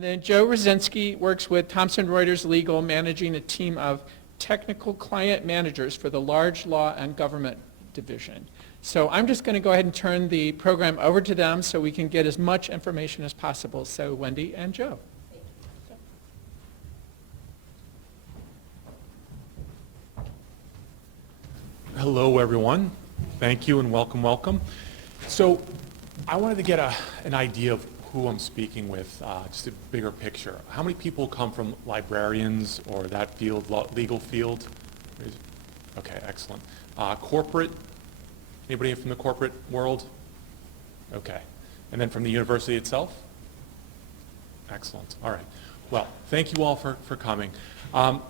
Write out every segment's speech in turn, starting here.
And then Joe Raczynski works with Thomson Reuters Legal, managing a team of technical client managers for the large law and government division. So I'm just going to go ahead and turn the program over to them so we can get as much information as possible. So Wendy and Joe. Hello, everyone. Thank you and welcome, welcome. So I wanted to get an idea of who I'm speaking with, just a bigger picture. How many people come from librarians or that field, legal field? Okay, excellent. Corporate, anybody from the corporate world? Okay. And then from the university itself? Excellent, all right. Well, thank you all for coming.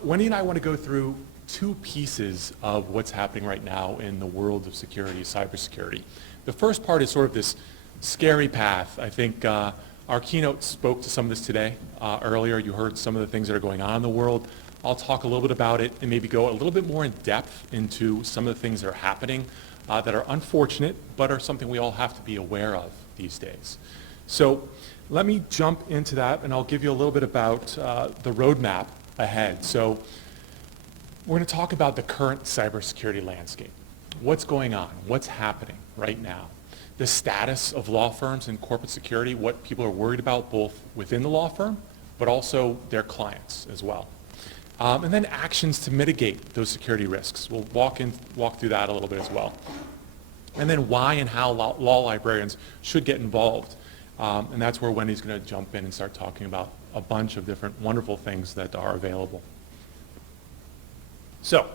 Wendy and I want to go through two pieces of what's happening right now in the world of security, cybersecurity. The first part is sort of this scary path. I think our keynote spoke to some of this today. Earlier you heard some of the things that are going on in the world. I'll talk a little bit about it and maybe go a little bit more in depth into some of the things that are happening that are unfortunate but are something we all have to be aware of these days. So let me jump into that and I'll give you a little bit about the roadmap ahead. So we're going to talk about the current cybersecurity landscape. What's going on? What's happening right now? The status of law firms and corporate security, what people are worried about both within the law firm, but also their clients as well. And then actions to mitigate those security risks. We'll walk through that a little bit as well. And then why and how law librarians should get involved. And that's where Wendy's going to jump in and start talking about a bunch of different wonderful things that are available. So,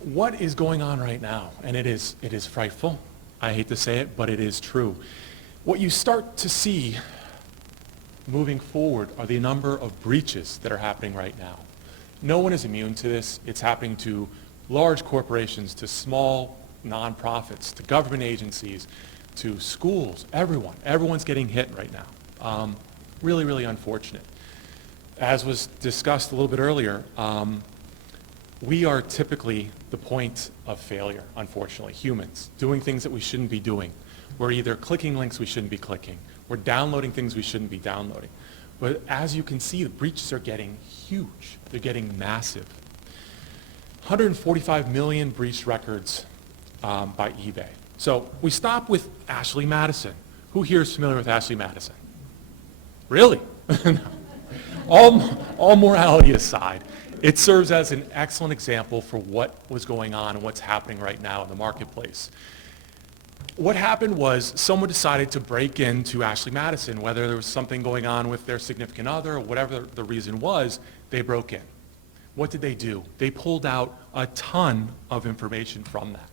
what is going on right now? And it is frightful. I hate to say it, but it is true. What you start to see moving forward are the number of breaches that are happening right now. No one is immune to this. It's happening to large corporations, to small nonprofits, to government agencies, to schools, everyone. Everyone's getting hit right now. Really, really unfortunate. As was discussed a little bit earlier, we are typically the point of failure, unfortunately, humans, doing things that we shouldn't be doing. We're either clicking links we shouldn't be clicking. We're downloading things we shouldn't be downloading. But as you can see, the breaches are getting huge. They're getting massive. 145 million breached records by eBay. So we stop with Ashley Madison. Who here is familiar with Ashley Madison? Really? All morality aside, it serves as an excellent example for what was going on and what's happening right now in the marketplace. What happened was someone decided to break into Ashley Madison, whether there was something going on with their significant other or whatever the reason was, they broke in. What did they do? They pulled out a ton of information from that.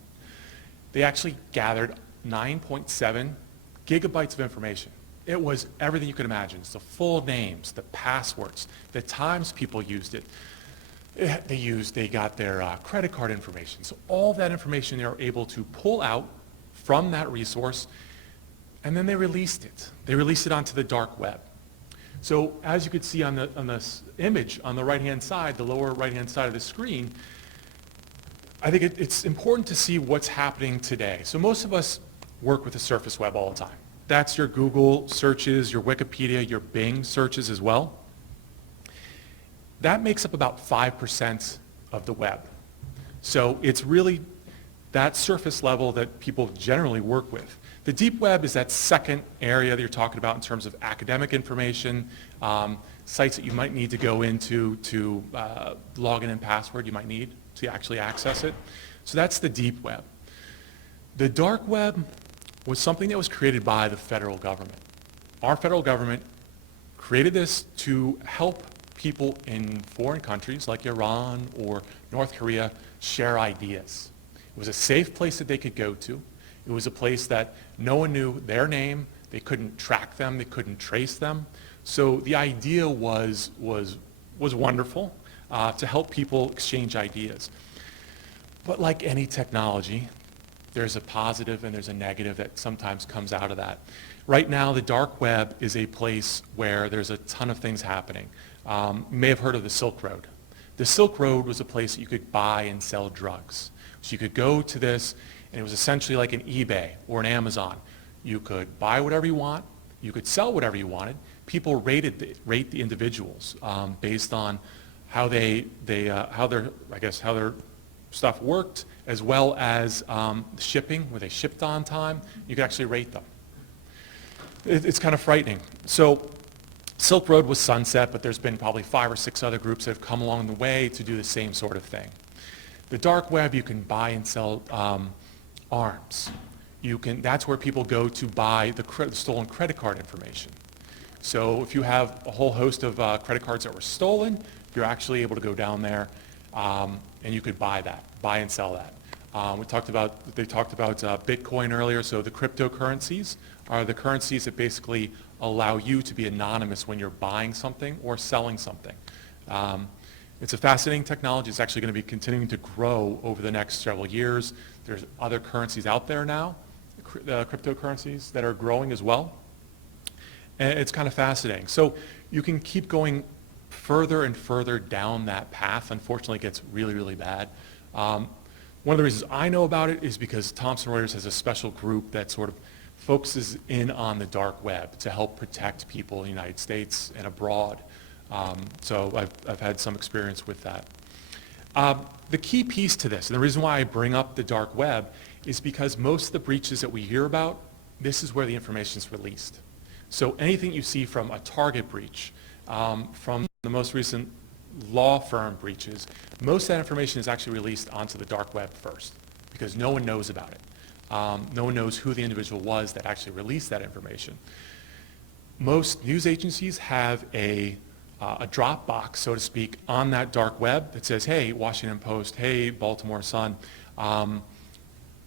They actually gathered 9.7 gigabytes of information. It was everything you could imagine. It's the full names, the passwords, the times people used it. They got their credit card information. So all that information they were able to pull out from that resource, and then they released it. They released it onto the dark web. So as you could see on this image on the right-hand side, the lower right-hand side of the screen, I think it's important to see what's happening today. So most of us work with the surface web all the time. That's your Google searches, your Wikipedia, your Bing searches as well. That makes up about 5% of the web. So it's really that surface level that people generally work with. The deep web is that second area that you're talking about in terms of academic information, sites that you might need to go into to log in and password you might need to actually access it. So that's the deep web. The dark web was something that was created by the federal government. Our federal government created this to help people in foreign countries like Iran or North Korea share ideas. It was a safe place that they could go to. It was a place that no one knew their name. They couldn't track them. They couldn't trace them. So the idea was wonderful to help people exchange ideas. But like any technology, there's a positive and there's a negative that sometimes comes out of that. Right now, the dark web is a place where there's a ton of things happening. You may have heard of the Silk Road. The Silk Road was a place that you could buy and sell drugs. So you could go to this, and it was essentially like an eBay or an Amazon. You could buy whatever you want. You could sell whatever you wanted. people rate the individuals based on how how their stuff worked, as well as shipping, where they shipped on time. You could actually rate them. It's kind of frightening. So Silk Road was sunset, but there's been probably 5 or 6 other groups that have come along the way to do the same sort of thing. The dark web, you can buy and sell arms. That's where people go to buy the stolen credit card information. So if you have a whole host of credit cards that were stolen, you're actually able to go down there and you could buy and sell that. They talked about Bitcoin earlier, so the cryptocurrencies are the currencies that basically allow you to be anonymous when you're buying something or selling something. It's a fascinating technology. It's actually going to be continuing to grow over the next several years. There's other currencies out there now, cryptocurrencies, that are growing as well. And it's kind of fascinating. So you can keep going further and further down that path. Unfortunately, it gets really, really bad. One of the reasons I know about it is because Thomson Reuters has a special group that sort of focuses in on the dark web to help protect people in the United States and abroad. So I've had some experience with that. The key piece to this, and the reason why I bring up the dark web, is because most of the breaches that we hear about, this is where the information is released. So anything you see from a Target breach, from the most recent law firm breaches, most of that information is actually released onto the dark web first, because no one knows about it. No one knows who the individual was that actually released that information. Most news agencies have a drop box, so to speak, on that dark web that says, hey, Washington Post, hey, Baltimore Sun,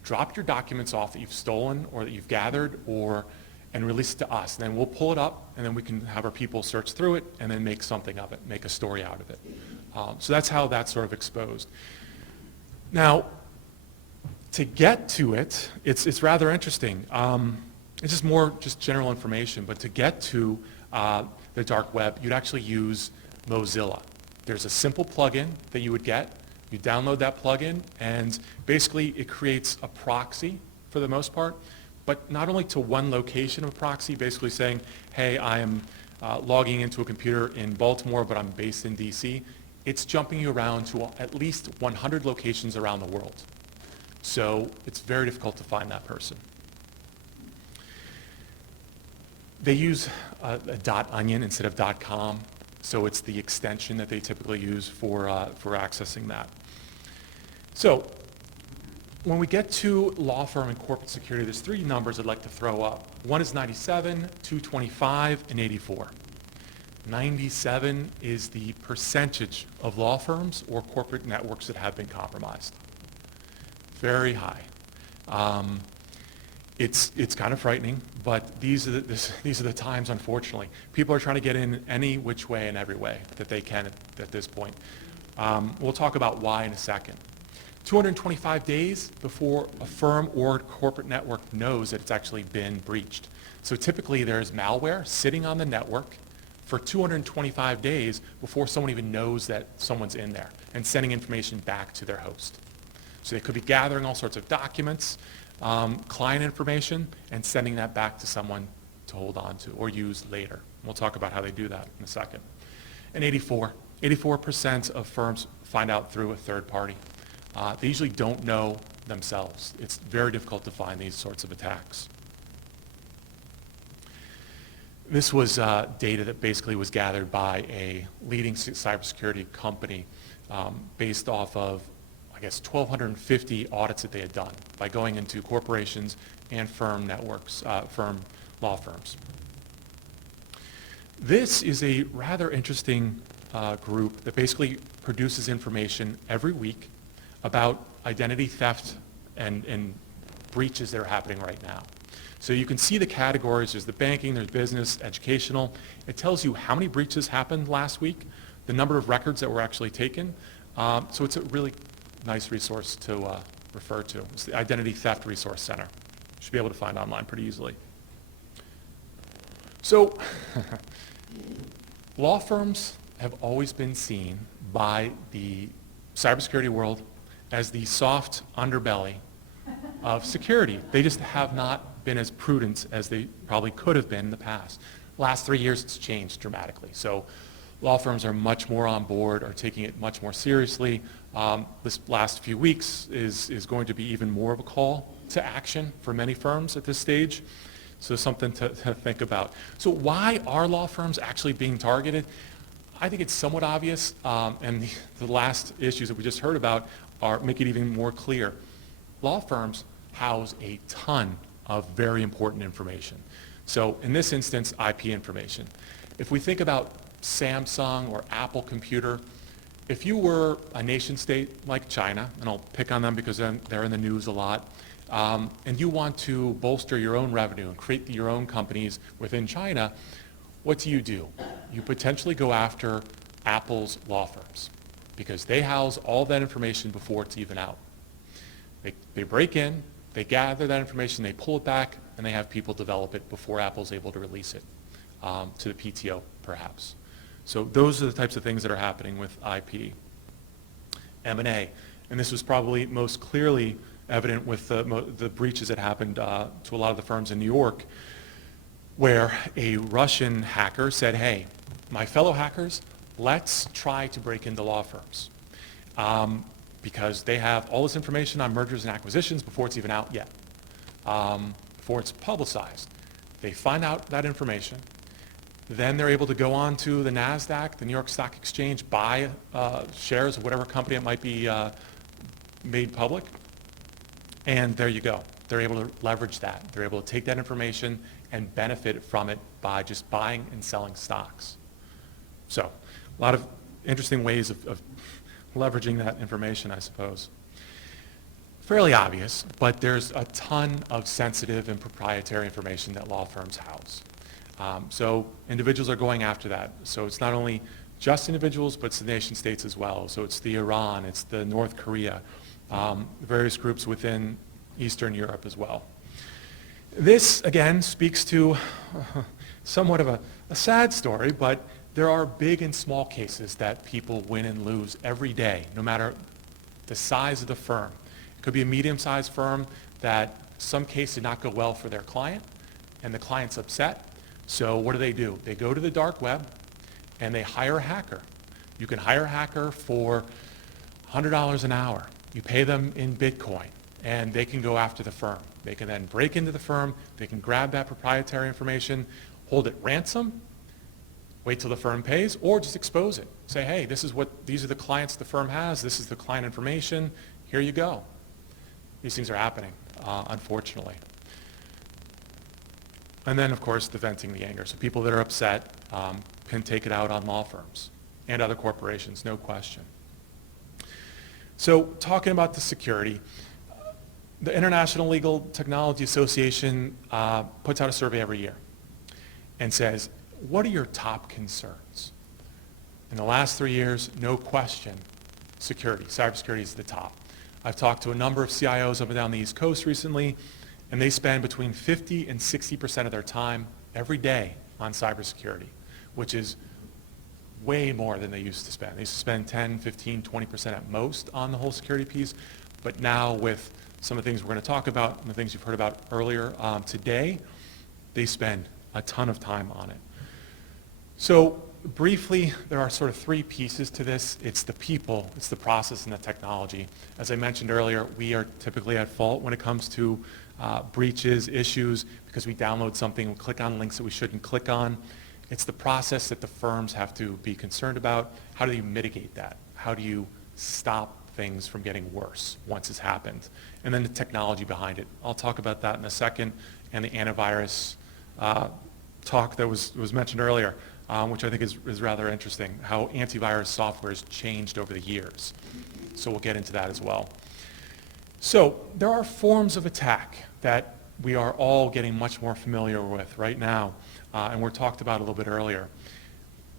drop your documents off that you've stolen or that you've gathered and release it to us. And then we'll pull it up, and then we can have our people search through it and then make something of it, make a story out of it. So that's how that's sort of exposed. Now, to get to it, it's rather interesting. It's just more general information, but to get to the dark web, you'd actually use Mozilla. There's a simple plugin that you would get. You download that plugin, and basically it creates a proxy for the most part, but not only to one location of a proxy, basically saying, hey, I am logging into a computer in Baltimore, but I'm based in DC. It's jumping you around to at least 100 locations around the world. So it's very difficult to find that person. They use a .onion instead of .com, so it's the extension that they typically use for accessing that. So when we get to law firm and corporate security, there's 3 numbers I'd like to throw up. One is 97, 225, and 84. 97 is the percentage of law firms or corporate networks that have been compromised. Very high. It's kind of frightening, but these are the times, unfortunately. People are trying to get in any which way and every way that they can at this point. We'll talk about why in a second. 225 days before a firm or corporate network knows that it's actually been breached. So typically there's malware sitting on the network for 225 days before someone even knows that someone's in there and sending information back to their host. So they could be gathering all sorts of documents, client information, and sending that back to someone to hold on to or use later. We'll talk about how they do that in a second. And 84% of firms find out through a third party. They usually don't know themselves. It's very difficult to find these sorts of attacks. This was data that basically was gathered by a leading cybersecurity company based off of, I guess, 1,250 audits that they had done by going into corporations and firm networks, law firms. This is a rather interesting group that basically produces information every week about identity theft and breaches that are happening right now. So you can see the categories. There's the banking, there's business, educational. It tells you how many breaches happened last week, the number of records that were actually taken. So it's a really nice resource to refer to. It's the Identity Theft Resource Center. You should be able to find online pretty easily. So law firms have always been seen by the cybersecurity world as the soft underbelly of security. They just have not been as prudent as they probably could have been in the past. Last 3 years, it's changed dramatically. So law firms are much more on board, are taking it much more seriously. This last few weeks is going to be even more of a call to action for many firms at this stage. So something to think about. So why are law firms actually being targeted? I think it's somewhat obvious, and the last issues that we just heard about make it even more clear. Law firms house a ton of very important information. So in this instance, IP information. If we think about Samsung or Apple Computer, if you were a nation state like China, and I'll pick on them because they're in the news a lot, and you want to bolster your own revenue and create your own companies within China, what do? You potentially go after Apple's law firms because they house all that information before it's even out. They break in, they gather that information, they pull it back, and they have people develop it before Apple's able to release it to the PTO, perhaps. So those are the types of things that are happening with IP. M&A, and this was probably most clearly evident with the breaches that happened to a lot of the firms in New York, where a Russian hacker said, hey, my fellow hackers, let's try to break into law firms because they have all this information on mergers and acquisitions before it's even out yet, before it's publicized. They find out that information. Then they're able to go on to the NASDAQ, the New York Stock Exchange, buy shares of whatever company it might be made public. And there you go. They're able to leverage that. They're able to take that information and benefit from it by just buying and selling stocks. So a lot of interesting ways of leveraging that information, I suppose. Fairly obvious, but there's a ton of sensitive and proprietary information that law firms house. So individuals are going after that. So it's not only just individuals, but it's the nation states as well. So it's the Iran, it's the North Korea, various groups within Eastern Europe as well. This, again, speaks to somewhat of a sad story, but there are big and small cases that people win and lose every day, no matter the size of the firm. It could be a medium-sized firm that some case did not go well for their client, and the client's upset. So what do? They go to the dark web, and they hire a hacker. You can hire a hacker for $100 an hour. You pay them in Bitcoin, and they can go after the firm. They can then break into the firm. They can grab that proprietary information, hold it ransom, wait till the firm pays, or just expose it. Say, hey, these are the clients the firm has. This is the client information. Here you go. These things are happening, unfortunately. And then, of course, the venting the anger. So people that are upset can take it out on law firms and other corporations, no question. So talking about the security, the International Legal Technology Association puts out a survey every year and says, what are your top concerns? In the last 3 years, no question, security. Cybersecurity is the top. I've talked to a number of CIOs up and down the East Coast recently, and they spend between 50 and 60% of their time every day on cybersecurity, which is way more than they used to spend. They used to spend 10, 15, 20% at most on the whole security piece, but now with some of the things we're going to talk about and the things you've heard about earlier today, they spend a ton of time on it. So briefly, there are sort of three pieces to this. It's the people, it's the process, and the technology. As I mentioned earlier, we are typically at fault when it comes to breaches, issues, because we download something and click on links that we shouldn't click on. It's the process that the firms have to be concerned about. How do you mitigate that? How do you stop things from getting worse once it's happened? And then the technology behind it. I'll talk about that in a second, and the antivirus talk that was mentioned earlier, which I think is rather interesting, how antivirus software has changed over the years. So we'll get into that as well. So there are forms of attack that we are all getting much more familiar with right now, and were talked about a little bit earlier.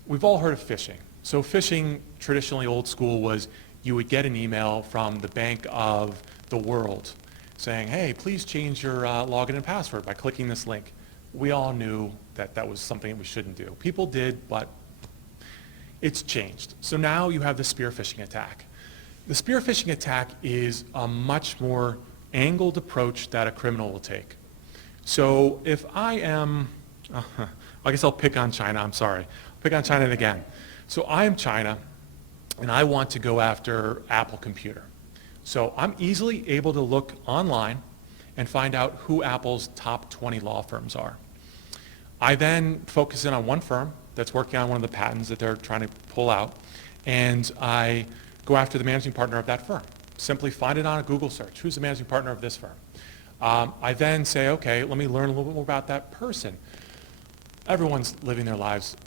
We've all heard of phishing. So phishing, traditionally old school, was you would get an email from the Bank of the World saying, hey, please change your login and password by clicking this link. We all knew that that was something that we shouldn't do. People did, but it's changed. So now you have the spear phishing attack. The spear phishing attack is a much more angled approach that a criminal will take. So if I am I guess I'll pick on China, I'm sorry. Pick on China again. So I am China, and I want to go after Apple Computer. So I'm easily able to look online and find out who Apple's top 20 law firms are. I then focus in on one firm that's working on one of the patents that they're trying to pull out, and I go after the managing partner of that firm. Simply find it on a Google search. Who's the managing partner of this firm? I then say, okay, let me learn a little bit more about that person. Everyone's living their lives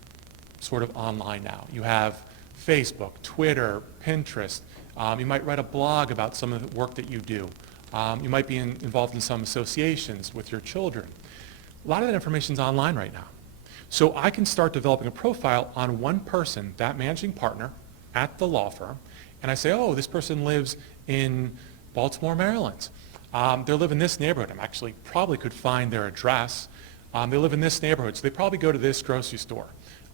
sort of online now. You have Facebook, Twitter, Pinterest. You might write a blog about some of the work that you do. You might be involved in some associations with your children. A lot of that information is online right now. So I can start developing a profile on one person, that managing partner at the law firm, and I say, oh, this person lives in Baltimore, Maryland. They live in this neighborhood. I actually probably could find their address. They live in this neighborhood, so they probably go to this grocery store.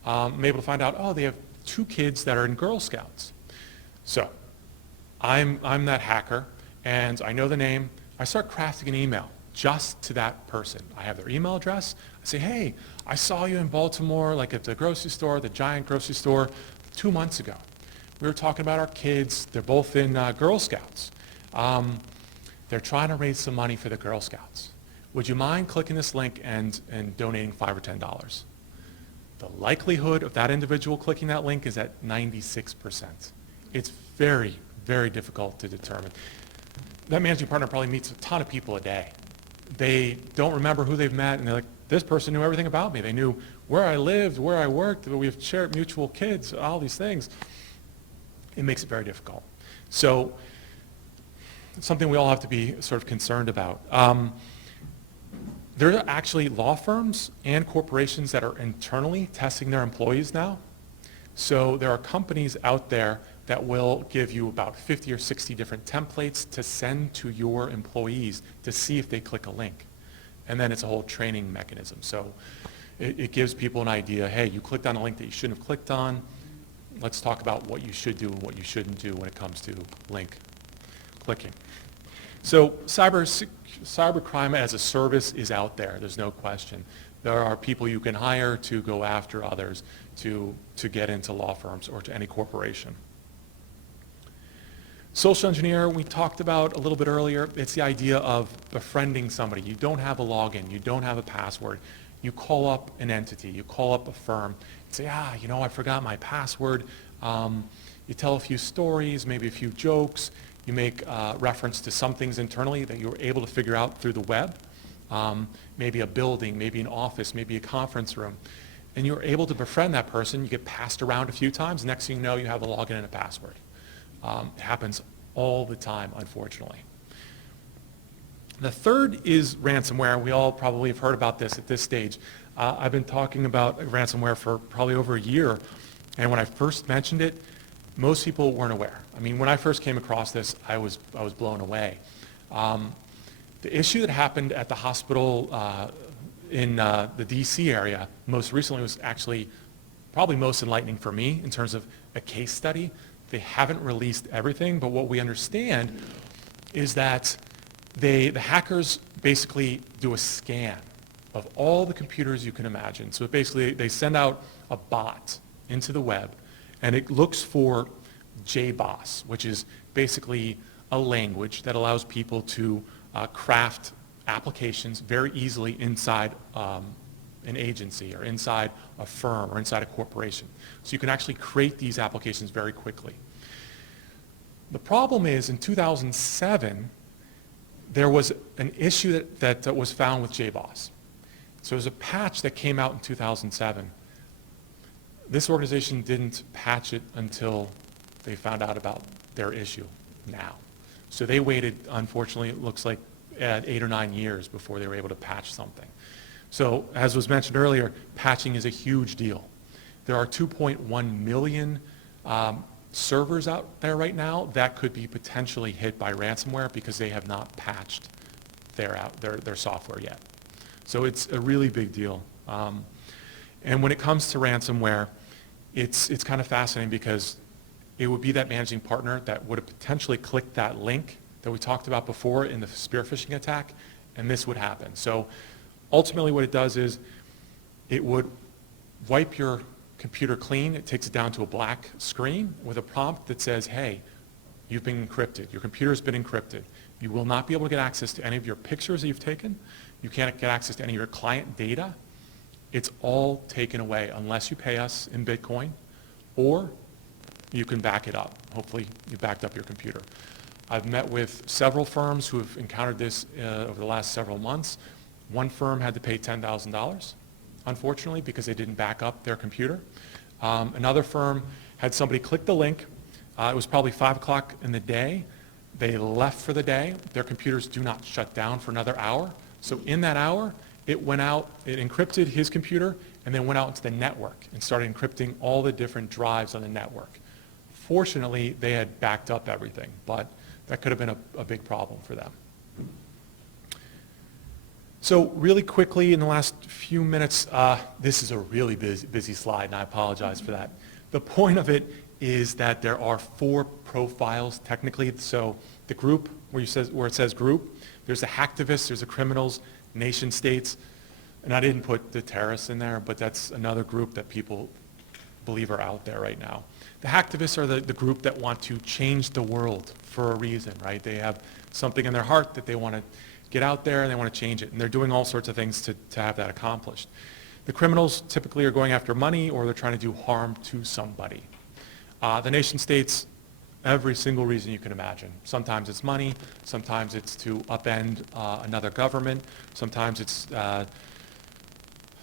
I'm able to find out, oh, they have 2 kids that are in Girl Scouts. So I'm that hacker, and I know the name. I start crafting an email just to that person. I have their email address. I say, hey, I saw you in Baltimore, like at the grocery store, the giant grocery store, 2 months ago. We were talking about our kids. They're both in Girl Scouts. They're trying to raise some money for the Girl Scouts. Would you mind clicking this link and donating $5 or $10? The likelihood of that individual clicking that link is at 96%. It's very, very difficult to determine. That managing partner probably meets a ton of people a day. They don't remember who they've met, and they're like, this person knew everything about me. They knew where I lived, where I worked, we have shared mutual kids, all these things. It makes it very difficult. So it's something we all have to be sort of concerned about. There are actually law firms and corporations that are internally testing their employees now. So there are companies out there that will give you about 50 or 60 different templates to send to your employees to see if they click a link. And then it's a whole training mechanism. So it gives people an idea, hey, you clicked on a link that you shouldn't have clicked on. Let's talk about what you should do and what you shouldn't do when it comes to link clicking. So cybercrime as a service is out there. There's no question. There are people you can hire to go after others to get into law firms or to any corporation. Social engineer, we talked about a little bit earlier. It's the idea of befriending somebody. You don't have a login. You don't have a password. You call up an entity. You call up a firm. You say, I forgot my password. You tell a few stories, maybe a few jokes. You make reference to some things internally that you were able to figure out through the web. Maybe a building, maybe an office, maybe a conference room. And you're able to befriend that person. You get passed around a few times. Next thing you know, you have a login and a password. It happens all the time, unfortunately. The third is ransomware. We all probably have heard about this at this stage. I've been talking about ransomware for probably over a year, and when I first mentioned it, most people weren't aware. I mean, when I first came across this, I was blown away. The issue that happened at the hospital in the DC area most recently was actually probably most enlightening for me in terms of a case study. They haven't released everything, but what we understand is that the hackers basically do a scan of all the computers you can imagine. So basically, they send out a bot into the web, and it looks for JBoss, which is basically a language that allows people to craft applications very easily inside an agency or inside a firm or inside a corporation. So you can actually create these applications very quickly. The problem is in 2007, there was an issue that was found with JBoss. So there's a patch that came out in 2007. This organization didn't patch it until they found out about their issue now. So they waited, unfortunately, it looks like 8 or 9 years before they were able to patch something. So as was mentioned earlier, patching is a huge deal. There are 2.1 million servers out there right now that could be potentially hit by ransomware because they have not patched their software yet. So it's a really big deal. And when it comes to ransomware, it's kind of fascinating because it would be that managing partner that would have potentially clicked that link that we talked about before in the spear phishing attack, and this would happen. So ultimately what it does is it would wipe your computer clean. It takes it down to a black screen with a prompt that says, hey, you've been encrypted. Your computer's been encrypted. You will not be able to get access to any of your pictures that you've taken. You can't get access to any of your client data. It's all taken away unless you pay us in Bitcoin, or you can back it up. Hopefully you backed up your computer. I've met with several firms who have encountered this over the last several months. One firm had to pay $10,000, unfortunately, because they didn't back up their computer. Another firm had somebody click the link. It was probably 5 o'clock in the day. They left for the day. Their computers do not shut down for another hour. So in that hour, it went out, it encrypted his computer, and then went out into the network and started encrypting all the different drives on the network. Fortunately, they had backed up everything, but that could have been a big problem for them. So really quickly, in the last few minutes, this is a really busy slide, and I apologize for that. The point of it is that there are 4 profiles, technically. So the group, where it says group, there's the hacktivists, there's the criminals, nation states, and I didn't put the terrorists in there, but that's another group that people believe are out there right now. The hacktivists are the group that want to change the world for a reason, right? They have something in their heart that they want to get out there and they want to change it, and they're doing all sorts of things to have that accomplished. The criminals typically are going after money, or they're trying to do harm to somebody. The nation states, every single reason you can imagine. Sometimes it's money, sometimes it's to upend another government, sometimes it's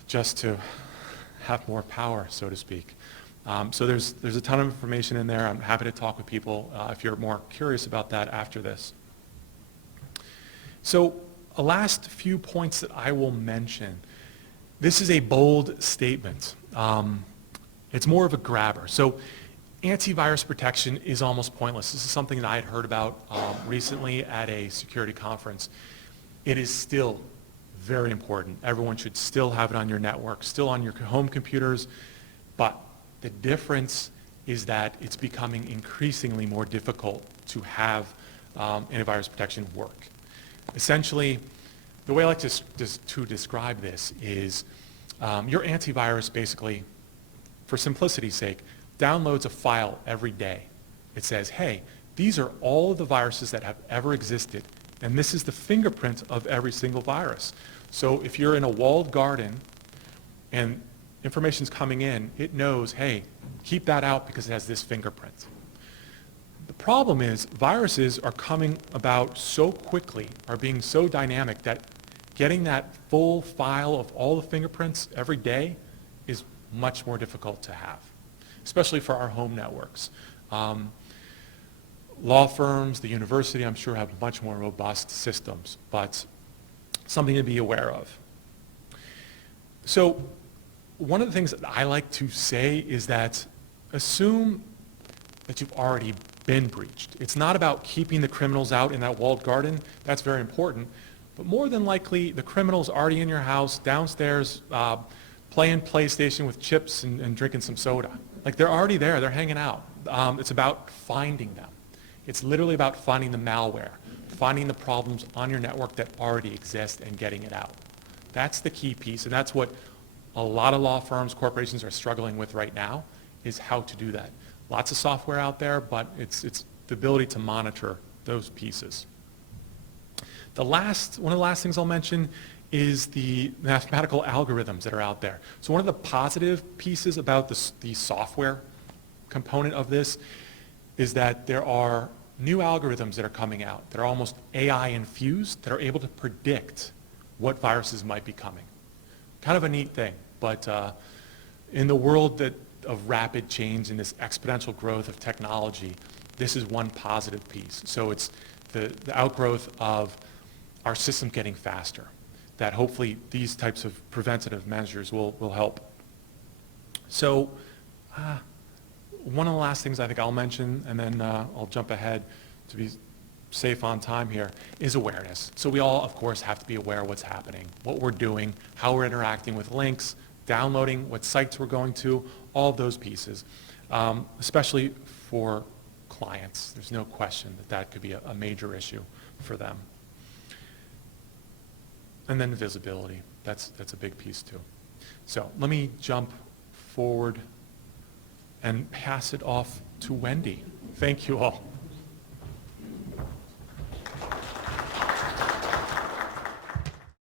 just to have more power, so to speak. So there's a ton of information in there. I'm happy to talk with people if you're more curious about that after this. So a last few points that I will mention. This is a bold statement. It's more of a grabber. So antivirus protection is almost pointless. This is something that I had heard about recently at a security conference. It is still very important. Everyone should still have it on your network, still on your home computers, but the difference is that it's becoming increasingly more difficult to have antivirus protection work. Essentially, the way I like to describe this is your antivirus basically, for simplicity's sake, downloads a file every day. It says, hey, these are all of the viruses that have ever existed, and this is the fingerprint of every single virus. So if you're in a walled garden and information's coming in, it knows, hey, keep that out because it has this fingerprint. The problem is viruses are coming about so quickly, are being so dynamic, that getting that full file of all the fingerprints every day is much more difficult to have, especially for our home networks. Law firms, the university, I'm sure, have much more robust systems, but something to be aware of. So one of the things that I like to say is that assume that you've already been breached. It's not about keeping the criminals out in that walled garden. That's very important. But more than likely, the criminal's already in your house, downstairs, playing PlayStation with chips and drinking some soda. Like, they're already there. They're hanging out. It's about finding them. It's literally about finding the malware, finding the problems on your network that already exist and getting it out. That's the key piece, and that's what a lot of law firms, corporations are struggling with right now, is how to do that. Lots of software out there, but it's the ability to monitor those pieces. One of the last things I'll mention is the mathematical algorithms that are out there. So one of the positive pieces about the software component of this is that there are new algorithms that are coming out that are almost AI infused, that are able to predict what viruses might be coming. Kind of a neat thing, but in the world of rapid change and this exponential growth of technology, this is one positive piece. So it's the outgrowth of our system getting faster, that hopefully these types of preventative measures will help. So one of the last things I think I'll mention, and then I'll jump ahead to be safe on time here, is awareness. So we all, of course, have to be aware of what's happening, what we're doing, how we're interacting with links, downloading, what sites we're going to, all of those pieces, especially for clients. There's no question that could be a major issue for them. And then visibility, that's a big piece too. So let me jump forward and pass it off to Wendy. Thank you all.